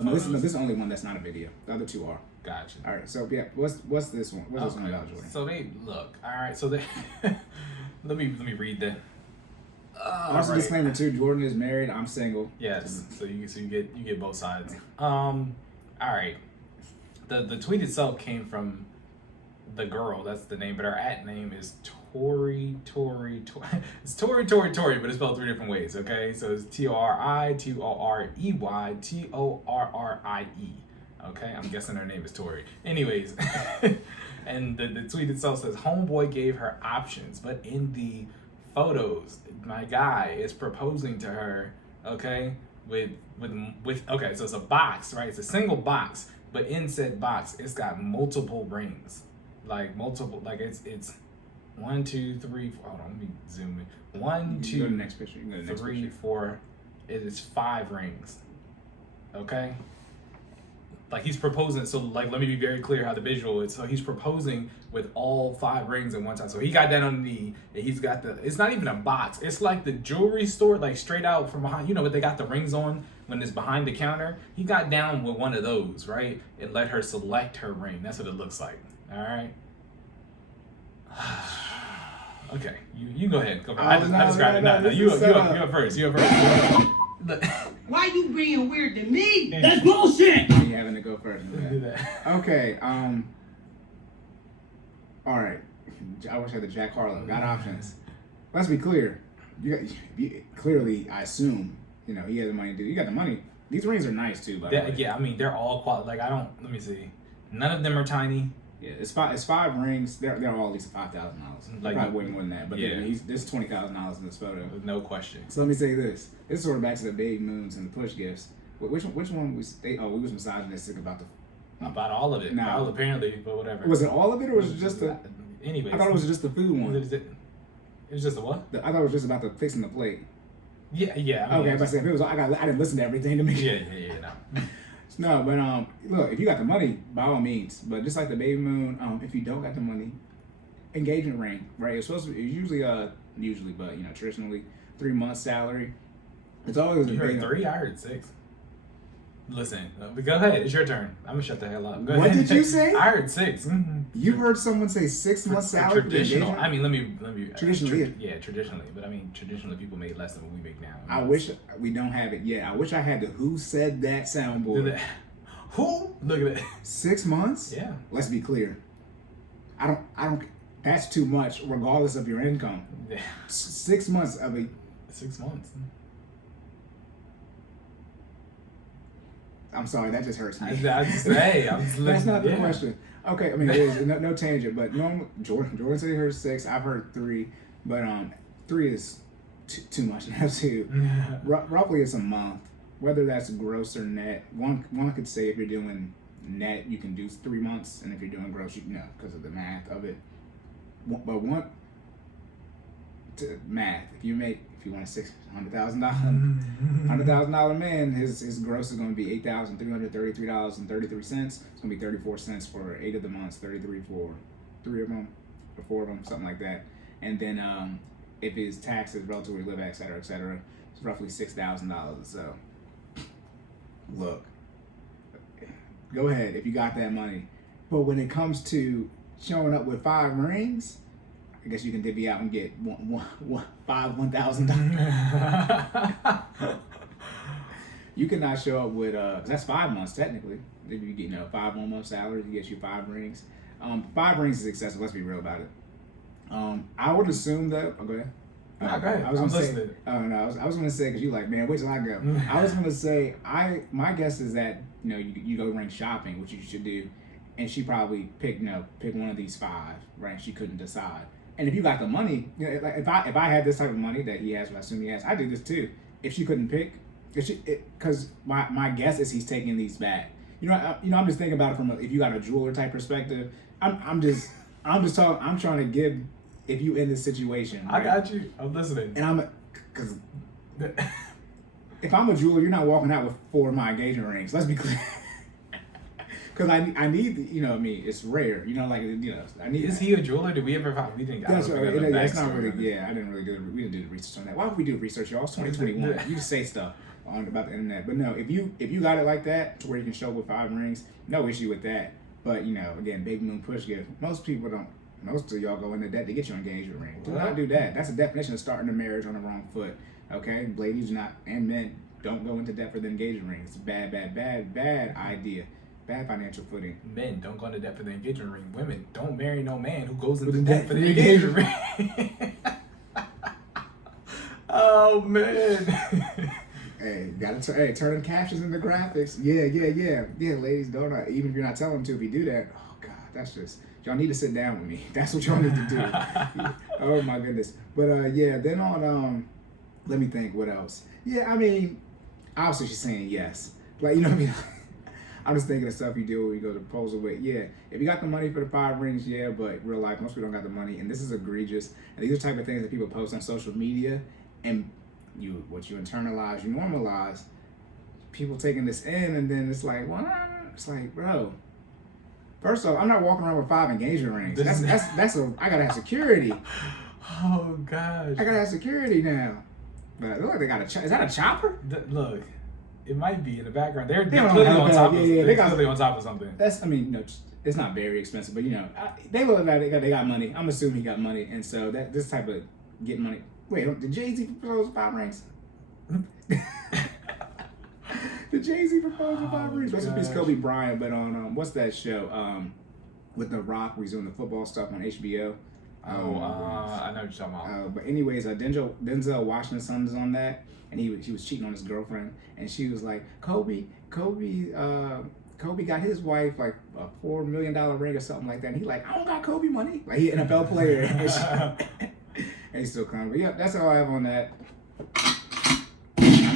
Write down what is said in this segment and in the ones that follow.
No, this is the only one that's not a video. The other two are. Gotcha. All right. So yeah, what's this one? What's this one about, Jordan? So they look. All right. So they let me read that. Also, disclaimer too: Jordan is married. I'm single. Yes. So you get both sides. All right. The tweet itself came from the girl. That's the name, but her @ name is Tory. It's Tory, but it's spelled 3 different ways. Okay, so it's TORI, TOREY, TORRIE. Okay, I'm guessing her name is Tory. Anyways, and the tweet itself says, "Homeboy gave her options, but in the photos, my guy is proposing to her. Okay, with okay, so it's a box, right? It's a single box, but in said box, it's got multiple rings, like it's 1, 2, 3, 4. Hold on, let me zoom in. 1, 2, go to the next picture. You can go to the next 3, picture. 4. It is 5 rings. Okay. Like he's proposing. So like, let me be very clear how the visual is. So he's proposing with all 5 rings at one time. So he got that on the knee, and he's got it's not even a box. It's like the jewelry store, like straight out from behind. You know what they got the rings on when it's behind the counter? He got down with one of those, right? And let her select her ring. That's what it looks like. All right. Okay, you go ahead. Go I described it. No, you up first. You up first. Why you being weird to me? That's bullshit. You having to go first. Do that. Okay. All right. I wish I had the Jack Harlow. Got options. Let's be clear. Clearly, I assume he has the money to do. You got the money. These rings are nice too, by the way. Yeah, I mean they're all quality. Like let me see. None of them are tiny. Yeah, it's 5 rings. They're all at least $5,000. Like probably way more than that. But yeah, there's $20,000 in this photo. No question. So let me say this. It's sort of back to the baby moons and the push gifts. Which one was we was misogynistic about all of it. No. Well, apparently, but whatever. Was it all of it, or was it just the? Anyways, I thought it was just the food one. It was just a what? I thought it was just about the fixing the plate. Yeah. I mean, okay, but if it was, I didn't listen to everything to me. Yeah. No. No, but look, if you got the money, by all means. But just like the baby moon, if you don't got the money, engagement ring, right? It's usually but traditionally 3 months salary. It's always you heard 3. I heard 6. Listen, go ahead. It's your turn. I'm gonna shut the hell up. Go what ahead. Did you say? I heard 6. Mm-hmm. You heard someone say 6 months salary? Traditional. I mean, let me. Traditionally, traditionally. But I mean, traditionally, people made less than what we make now. I wish we don't have it yet. I wish I had the "Who said that" soundboard. Who? Look at that. 6 months? Yeah. Let's be clear. I don't. That's too much, regardless of your income. Yeah. 6 months of a. 6 months. I'm sorry, that just hurts me. That's not the question. Okay, I mean, it is no tangent, but normally Jordan said he heard 6. I've heard 3, but 3 is too much. Roughly, it's a month. Whether that's gross or net, one could say if you're doing net, you can do 3 months, and if you're doing gross, you know, because of the math of it. But math, if you want a $100,000 man, his gross is going to be $8,333.33. It's going to be 34 cents for 8 of the months, 33 for 3 of them, or 4 of them, something like that. And then if his taxes, relatively live, et cetera, it's roughly $6,000. So, look, go ahead if you got that money. But when it comes to showing up with 5 rings, I guess you can divvy out and get $1,000. You cannot show up with that's 5 months technically. If you get 5 1 month salary, you get you 5 rings. 5 rings is excessive. Let's be real about it. I would assume that. Oh, go ahead. Go ahead. I was gonna say. Oh no, I was gonna say because you like, man, wait till I go. I was gonna say my guess is that you go ring shopping, which you should do, and she probably picked one of these 5, right? She couldn't decide. And if you got the money, like if I had this type of money that he has, I assume he has, I do this too. If she couldn't pick, because my guess is he's taking these back. I'm just thinking about it from if you got a jeweler type perspective. I'm just talking. I'm trying to give if you in this situation. Right? I got you. I'm listening. And because if I'm a jeweler, you're not walking out with 4 of my engagement rings. Let's be clear. Because I need, it's rare. I need. Is he a jeweler? Did we ever find? We didn't. That's right. It's not really. Yeah, I didn't really do. We didn't do the research on that. Why would we do research, y'all? It's 2021. You just say stuff. on about the internet. But no, if you got it like that to where you can show up with 5 rings, no issue with that. But again, baby moon push gift. Most people don't. Most of y'all go into debt to get your engagement ring. Do not do that. That's a definition of starting a marriage on the wrong foot. Okay, ladies and men don't go into debt for the engagement ring. It's a bad idea. Bad financial footing. Men don't go into debt for the engagement ring. Women don't marry no man who goes into debt for the engagement ring. Oh man. Hey, turn the captions into graphics. Yeah, ladies, don't even if you're not telling them to. If you do that, oh god, that's just y'all need to sit down with me. That's what y'all need to do. Oh my goodness. But yeah, then on let me think what else. Yeah, I mean, obviously she's saying yes. Like, you know what I mean? I'm just thinking of stuff you do when you go to proposal with. Yeah, if you got the money for the 5 rings, yeah, but real life, most people don't got the money, and this is egregious. And these are the type of things that people post on social media, and what you internalize, you normalize. People taking this in, and then it's like, well, it's like, bro. First off, I'm not walking around with 5 engagement rings. I gotta have security. Oh gosh. I gotta have security now. But it look like they got is that a chopper? Look. It might be in the background. They're clearly on top of they're clearly on top of something. It's not very expensive, but they look like they got money. I'm assuming he got money, and so this type of getting money. Wait, did Jay-Z propose 5 rings? Did Jay-Z propose 5 rings? Rest in peace, Kobe Bryant. But on what's that show? With The Rock, where he's doing the football stuff on HBO. I know what you're talking about. But anyways, Denzel Washington's son is on that. And he was cheating on his girlfriend, and she was like, Kobe got his wife like a $4 million ring or something like that. And he like, I don't got Kobe money. Like, he an NFL player, and he's still crying. But yeah, that's all I have on that.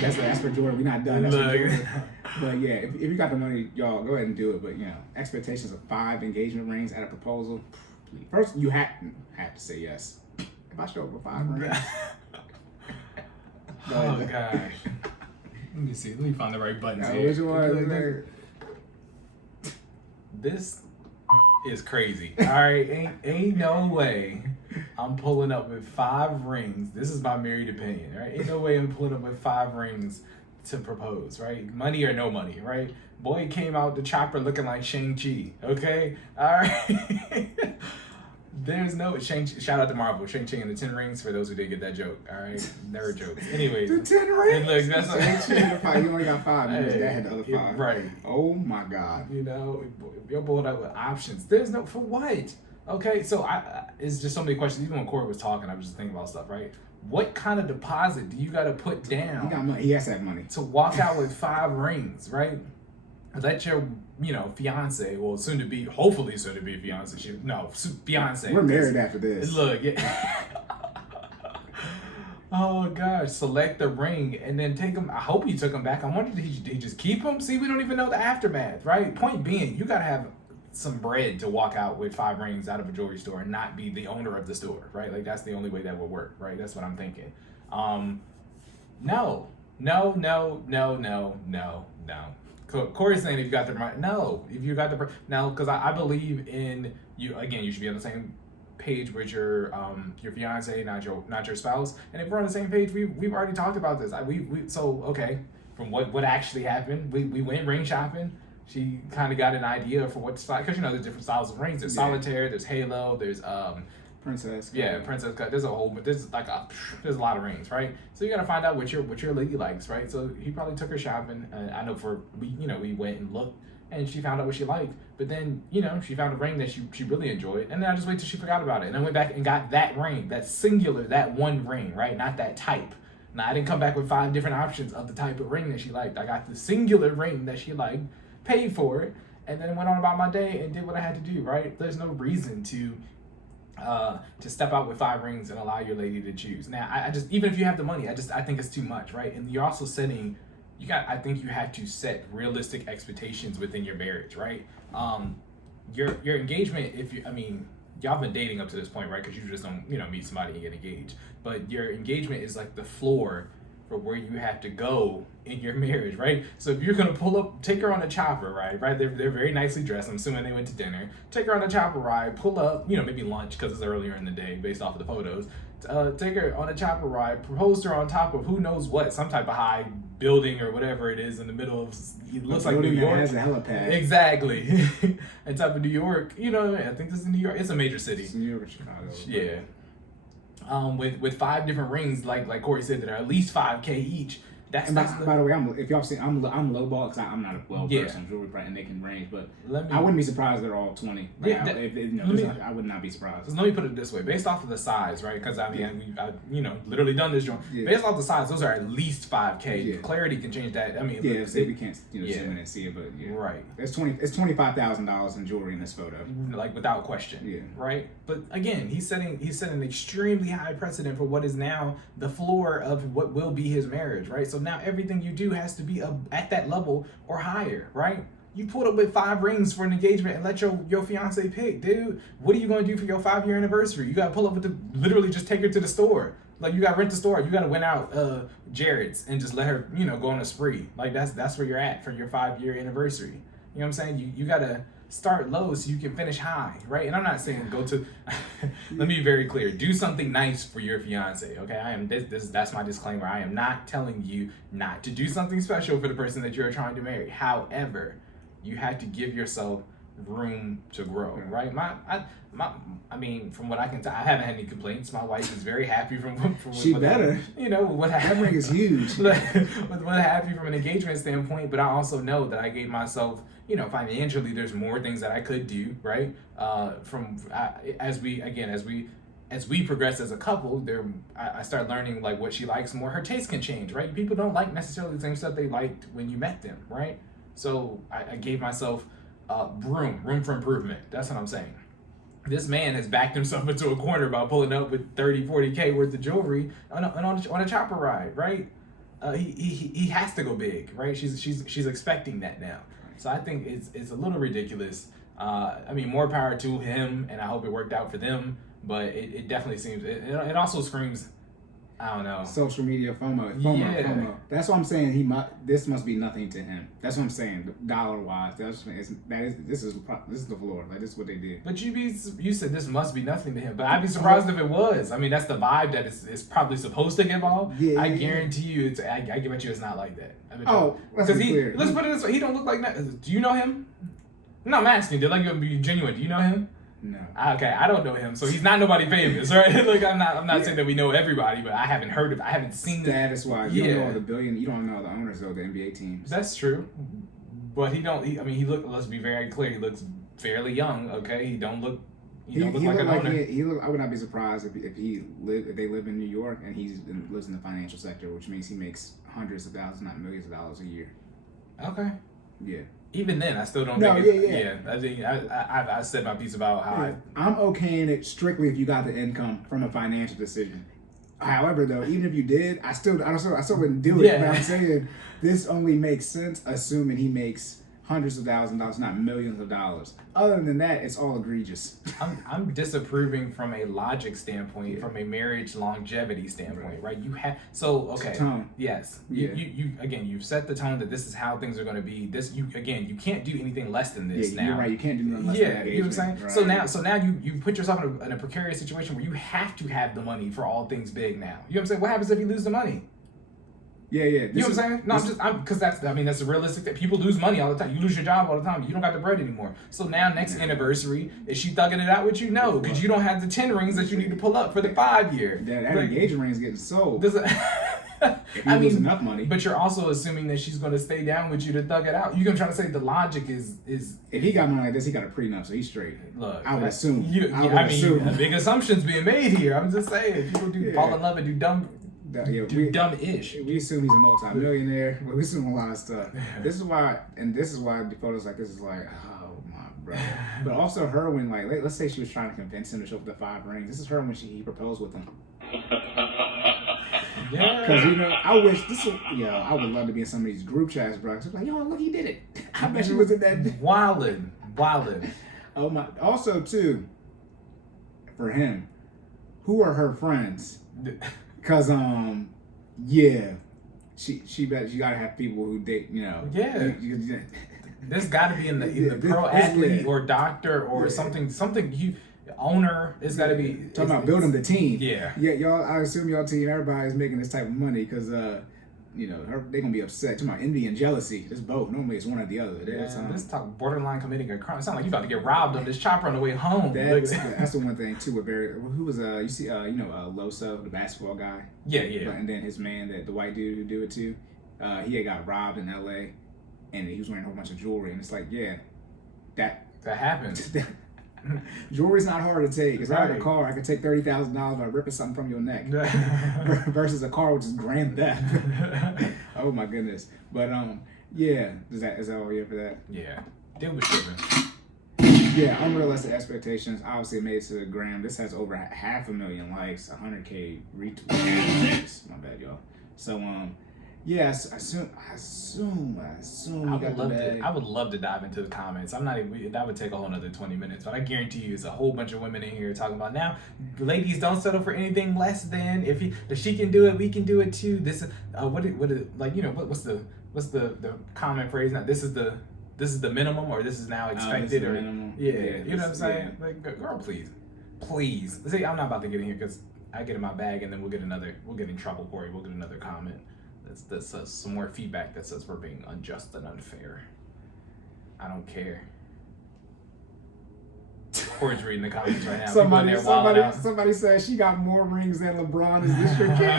That's for Jordan. We're not done. That's for Jordan. But yeah, if you got the money, y'all go ahead and do it. But expectations of 5 engagement rings at a proposal. Please. First, you have to say yes. If I show up with 5 rings. Oh gosh. Let me see. Let me find the right buttons here. Which one? This is crazy. All right, ain't no way I'm pulling up with 5 rings. This is my married opinion, right? Ain't no way I'm pulling up with 5 rings to propose, right? Money or no money, right? Boy came out the chopper looking like Shang-Chi. Okay, all right. There's no shout out to Marvel, Shang-Chi and the 10 rings for those who didn't get that joke. All right, never jokes. Anyways, the 10 rings. Look, that's you only got 5. His dad had the other 5. Right. Oh my God. You're boiled up with options. There's no for what? Okay, so it's just so many questions. Even when Cory was talking, I was just thinking about stuff. Right. What kind of deposit do you got to put down? He got money. He has to have money to walk out with 5 rings, right? Let your, fiance, well, hopefully soon to be fiance. Fiance. We're married after this. Look, yeah. Oh gosh, select the ring and then take them. I hope he took them back. I wonder did he just keep them? See, we don't even know the aftermath, right? Point being, you gotta have some bread to walk out with 5 rings out of a jewelry store and not be the owner of the store, right? Like that's the only way that would work, right? That's what I'm thinking. No. Cory's saying if you got the right, no. If you got the now, because I believe in you. Again, you should be on the same page with your fiance, not your spouse. And if we're on the same page, we've already talked about this. So okay, from what actually happened, we went ring shopping. She kind of got an idea for what style, because there's different styles of rings. There's solitaire, there's halo, there's princess. Yeah, princess cut. There's a there's a lot of rings, right? So you gotta find out what your lady likes, right? So he probably took her shopping. I know we went and looked, and she found out what she liked. But then she found a ring that she really enjoyed, and then I just wait till she forgot about it, and I went back and got that ring, that singular, that one ring, right? Not that type. Now I didn't come back with 5 different options of the type of ring that she liked. I got the singular ring that she liked, paid for it, and then went on about my day and did what I had to do, right? There's no reason to step out with 5 rings and allow your lady to choose. Now, I just, even if you have the money, I think it's too much, right? And you're also I think you have to set realistic expectations within your marriage, right? Your engagement, y'all been dating up to this point, right? Because you just don't, meet somebody and get engaged. But your engagement is like the floor for where you have to go in your marriage, right? So if you're gonna take her on a chopper ride, right? They're very nicely dressed. I'm assuming they went to dinner. Take her on a chopper ride, pull up, maybe lunch because it's earlier in the day based off of the photos. take her on a chopper ride, proposed her on top of who knows what, some type of high building or whatever it is in the middle of, it looks like New York. Has a helipad. Exactly. And type of New York, you know, I think this is New York. It's a major city. It's New York or Chicago. Yeah. With 5 different rings, like Cory said, that are at least $5K each. By the way, if y'all see, I'm lowball because I'm not a well-versed jewelry brand and they can range, but I wouldn't be surprised they're all 20. Like, I would not be surprised. Let me put it this way: based off of the size, right? Because I mean, I've literally done this joint. Yeah. Based off the size, those are at least $5K. Yeah. Clarity can change that. I mean, we can't zoom in and see it, but right. It's $25,000 in jewelry in this photo, like without question. Yeah. Right. But again, he's setting an extremely high precedent for what is now the floor of what will be his marriage, right? So now everything you do has to be at that level or higher, right? You pulled up with 5 rings for an engagement and let your fiance pick, dude. What are you going to do for your 5-year anniversary? You got to pull up with literally just take her to the store. Like, you got to rent the store. You got to win out Jared's and just let her, go on a spree. Like, that's where you're at for your 5-year anniversary. You know what I'm saying? You got to start low so you can finish high, right? And I'm not saying go to, let me be very clear, do something nice for your fiance, okay? That's my disclaimer. I am not telling you not to do something special for the person that you're trying to marry. However, you have to give yourself room to grow, right? I mean, from what I can tell, I haven't had any complaints. My wife is very happy from she better. What happened. That ring is huge. With what happened from an engagement standpoint, but I also know that I gave myself, financially, there's more things that I could do, right? As we progress as a couple, I start learning like what she likes more. Her taste can change, right? People don't like necessarily the same stuff they liked when you met them, right? So I gave myself room for improvement. That's what I'm saying. This man has backed himself into a corner by pulling up with 30, 40K worth of jewelry on a chopper ride, right? He has to go big, right? She's expecting that now. So I think it's a little ridiculous. I mean, more power to him, and I hope it worked out for them. But it definitely seems it also screams, I don't know, social media FOMO. That's what I'm saying. This must be nothing to him. That's what I'm saying. Dollar wise, this is the floor. Like, this is what they did. But you said this must be nothing to him. But I'd be surprised if it was. I mean, that's the vibe that it's probably supposed to give off. Yeah, I guarantee you, I bet you it's not like that. Let's put it this way. He don't look like that. Do you know him? No, I'm asking. Like, be genuine. Do you know him? No. Okay, I don't know him, so he's not nobody famous, right? Like, I'm not saying that we know everybody, but I haven't heard of, I haven't seen status wise. You don't know you don't know the owners of the NBA teams. That's true, but he look. Let's be very clear. He looks fairly young. Okay, he don't look like an owner. I would not be surprised if they live in New York and he lives in the financial sector, which means he makes hundreds of thousands, not millions of dollars a year. Okay. Yeah. Even then, I still don't think I think I said my piece about how I'm okay in it strictly if you got the income from a financial decision. However, though, even if you did, I still wouldn't do it. Yeah. But I'm saying this only makes sense assuming he makes hundreds of thousands of dollars, not millions of dollars. Other than that, it's all egregious. I'm disapproving from a logic standpoint, from a marriage longevity standpoint, right? You have tone. Yes. Yeah. You've set the tone that this is how things are going to be. You can't do anything less than this now. You're right. You can't do nothing less than that. You know what I'm saying? Right. So now you put yourself in a precarious situation where you have to have the money for all things big now. You know what I'm saying? What happens if you lose the money? Yeah. You know what I'm saying? No, because that's a realistic thing. People lose money all the time. You lose your job all the time. You don't got the bread anymore. So now next anniversry, is she thugging it out with you? No, because you don't have the 10 rings that you need to pull up for the 5-year. That engagement ring is getting sold. If you lose enough money. But you're also assuming that she's going to stay down with you to thug it out. You're going to try to say the logic is... If he got money like this, he got a prenup, so he's straight. Look, I would assume. A big assumption's being made here. I'm just saying. People fall in love and do dumb-ish. We assume he's a multi-millionaire, but we assume a lot of stuff. This is why the photos like this is like, oh my brother. But also her when let's say she was trying to convince him to show up the 5 rings. This is her when he proposed with him. Yeah. Because I wish I would love to be in some of these group chats, bro. It's like, yo, look, he did it. I bet she was in that. Wildin'. Oh my. Also too, for him, who are her friends? Cause she bet you gotta have people who date, There's gotta be in the pro athlete or doctor or something owner. It's got to be talking about building the team. Yeah. Yeah, y'all. I assume y'all team, everybody's making this type of money because you know, they're gonna be upset. Talking about envy and jealousy. It's both. Normally, it's one or the other. Let's talk borderline committing a crime. It sounds like you about to get robbed on this chopper on the way home. That's the one thing too. With Barry, who was you see you know Loso, the basketball guy. Yeah. And then his man, the white dude who do it too. He had got robbed in L.A. and he was wearing a whole bunch of jewelry, and it's like, yeah, that happens. Jewelry's not hard to take. It's Right. like a car. I could take $30,000 by ripping something from your neck, versus a car which is grand theft. Oh my goodness! But yeah, is that all you have for that? Yeah, deal with shipping. Yeah, unrealistic expectations. Obviously, it made it to the gram. This has over 500,000 likes, 100K retweets. My bad, y'all. So yes, I assume. I would love to dive into the comments. I'm not even. That would take a whole another 20 minutes. But I guarantee you, it's a whole bunch of women in here talking about now. Ladies, don't settle for anything less than if she can do it, we can do it too. This is what's the common phrase now? This is the minimum, or this is now expected, or minimum. Yeah, you know what I'm saying? Yeah. Like, girl, please. See, I'm not about to get in here because I get in my bag and then we'll get in trouble, Cory. We'll get another comment. That's some more feedback that says we're being unjust and unfair. I don't care. Cory's reading the comments right now. Somebody says she got more rings than LeBron. Is this your kid?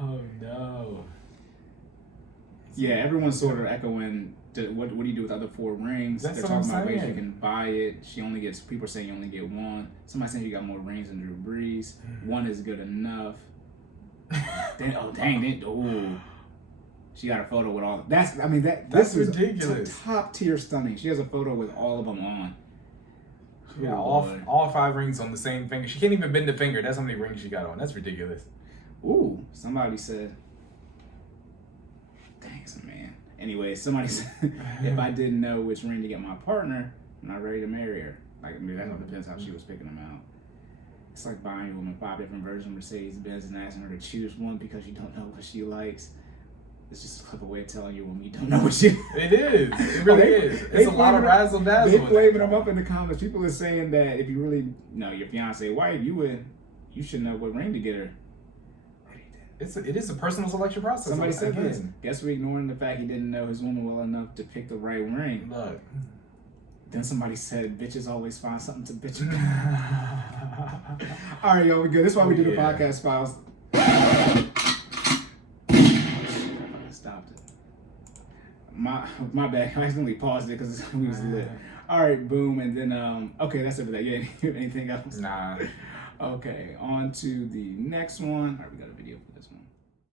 Oh no. Yeah, everyone's sort of echoing. What do you do with the other 4 rings? That's They're what I'm talking about ways saying. you can buy it. People are saying you only get 1. Somebody saying you got more rings than Drew Brees. 1 is good enough. She got a photo with all. That's That's ridiculous. Top tier stunning. She has a photo with all of them on. Yeah, all 5 rings on the same finger. She can't even bend the finger. That's how many rings she got on. That's ridiculous. Ooh, somebody said. Thanks, man. Anyway, somebody said, if I didn't know which ring to get my partner, I'm not ready to marry her. Like, that all depends how she was picking them out. It's like buying a woman 5 different versions of Mercedes-Benz and asking her to choose one because you don't know what she likes. It's just a clever way of telling you when you don't know what she. It is. It really is. It's a lot of razzle dazzle. They flaming them up in the comments. People are saying that if you really know your fiance white, you should know what ring to get her. It is a personal selection process. Somebody said this. Guess we're ignoring the fact he didn't know his woman well enough to pick the right ring. Look. Then somebody said, bitches always find something to bitch about. All right, y'all, we good. This is why we do the podcast files. I stopped it. My bad. I accidentally paused it because we was lit. All right, boom. And then, okay, that's it for that. Yeah, anything else? Nah. Okay, on to the next one. All right, we got